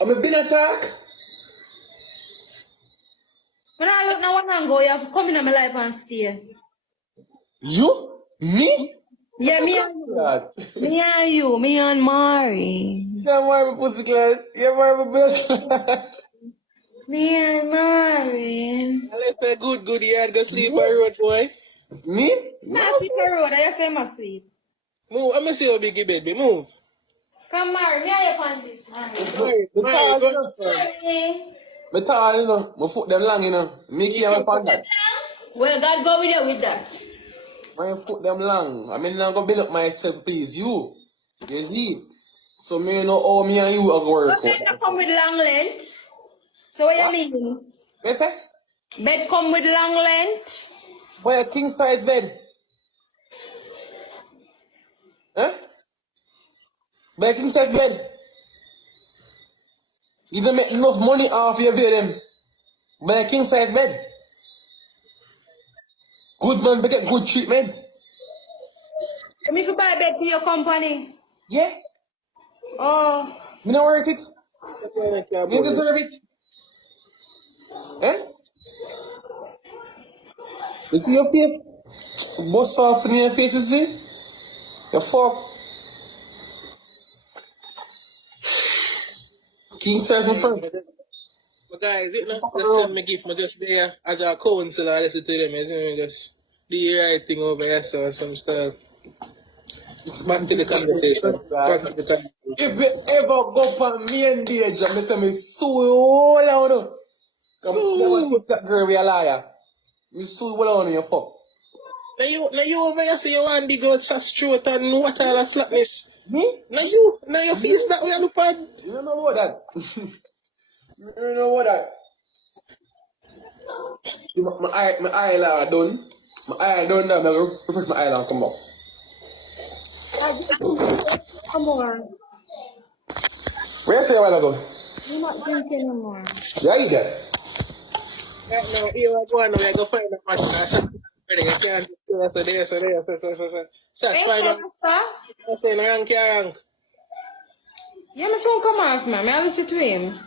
I'm a been attack. When I look now, one and go, you have to come in my life and stay. You? Me? Yeah, me and you. That. Me and you. Me and Mari. Yeah, my pussy clad. Yeah, my best. Me and Mari. I left a good yard, go sleep on road, boy. Me? I sleep on the road. I say I sleep. Move, I'm gonna see how big your bed be. Move. Come, Mari. Me and you on this, Mari. Me tall, you know. Mari. Me tall, you know. Me foot them long, you know. Mickey and my that. Well, God go with you with that. My foot them long. I mean, I'm gonna build up myself, please. You see? So me know how me and you are gonna work But bed out. not come with long length. So what you mean? What say? Bed come with long length. Boy, a king size bed. Huh? Boy, a king size bed. You don't make enough money off your bed, them. Boy, a king size bed. Good man, they get good treatment. Let me buy a bed for your company. Yeah? Oh. Me not worth it. Yeah, Me deserve it. Eh? You see your face? Bust off in your face, you see? You fuck. King size, my friend. But guys, you know, just send me gift, me just there as a counselor, I listen to them, you see me, just do the right thing over here, so some stuff. Back to the conversation. Back to the conversation. If you ever go for me and danger, I say me sue you all out. Come put that girl be a liar. Me sue you all out, you fuck. Now you over here say you want big out such throat and what all that slackness. Me? Now your face that way look at. You don't know what that. You don't know what that. See, my eye done. My eye done now. I'm refresh my eye and come up. Come on. Where you say a while ago? I'm not drinking anymore. Yeah, you get. Right now, here I go now, we go find a machine. I can't do so there. Sash, find out. I say, rank. Yeah, my son come off, man. I listen to him.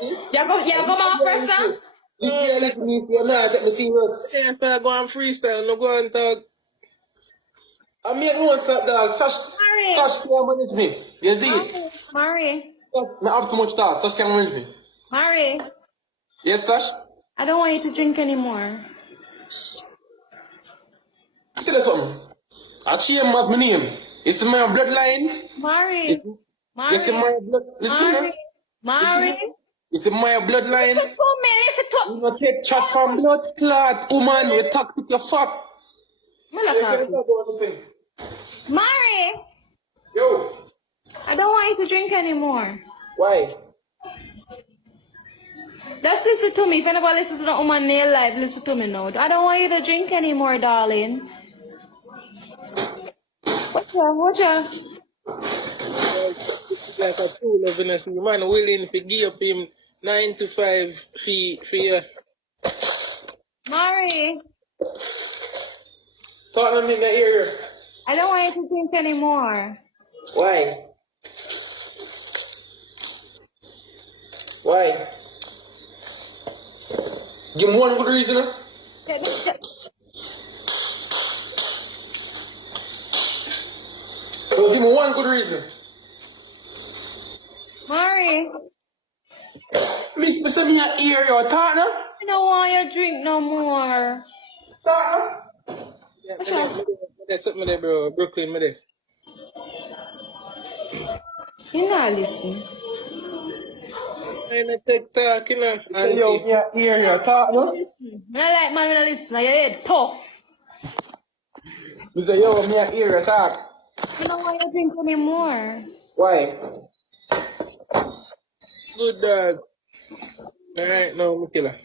You go off first now? If you're not, let me see what's. Say, if I go on freestyle, no go on talk. I mean, I want that Sash can't manage me. You see? Mari. I have too much talk. Sash can't manage me. Mari. Yes, Sash? I don't want you to drink anymore. Tell you something. I change my name. It's in my bloodline. Mari. It's in my blood. Listen, Mari. It's in my bloodline. Listen to me. You don't take chat from blood clot, woman. You talk with your fuck. Mari. Yo. I don't want you to drink anymore. Why? Just listen to me. If anybody listens to the woman in their life, listen to me now. I don't want you to drink anymore, darling. Watch out. Like a true lovingness, the man willing to give up him 9 to 5 fee for you. Mari. Talk to me in the ear. I don't want you to drink anymore. Why? Why? Give me one good reason. Just give me one good reason. Mari. Miss me in your ear, you talk now? I don't want you to drink no more. Talk now? Yeah, there's something there, bro. Brooklyn, me there. You not listen. I'm a Tik Tok, you know. Yo, your ear, you talk now? Listen. I like man when I listen. Your head tough. Me say, yo, me your ear, you talk. I don't want you to drink anymore. Why? Good dog. Alright, now, me killer.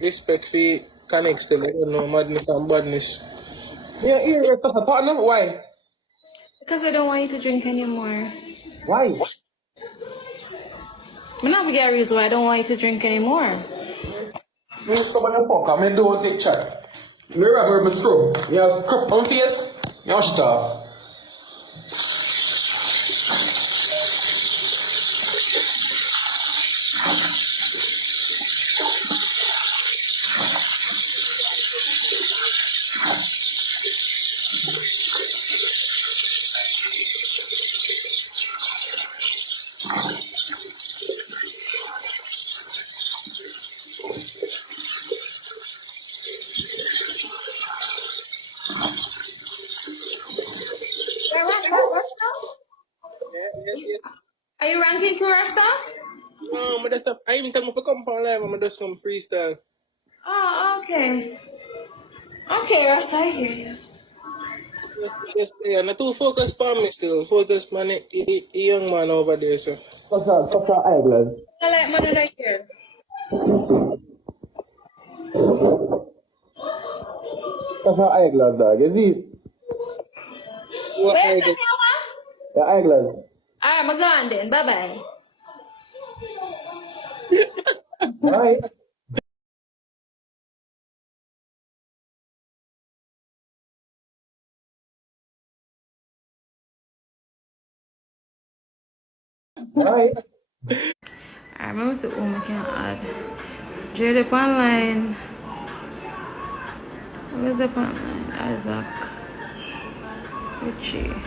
Respect for connects to you know, madness and badness. Me your ear, you talk now? Why? Because I don't want you to drink anymore. Why? I'm not forget a reason why I don't want you to drink anymore. Me stop on your fuck, I don't take chat. Me rubber, me scrub. You have scrub on face, you wash it off. Are you ranking to Rasta? No, but that's I even tell me if I come on live, I'm just come freestyle. Oh, okay. Okay, Rasta, I hear you. Just yeah, not too focus on me still. Focus on the young man over there, so. What's that eyeglass? I like man in here. That's her eyeglass, dog. You see? What Where's I the get? camera? The eyeglass. Alright, I'm gone then. Bye-bye. Right? Right? I remember so I can add. Dread up online. Where's up online? Isaac. Richie.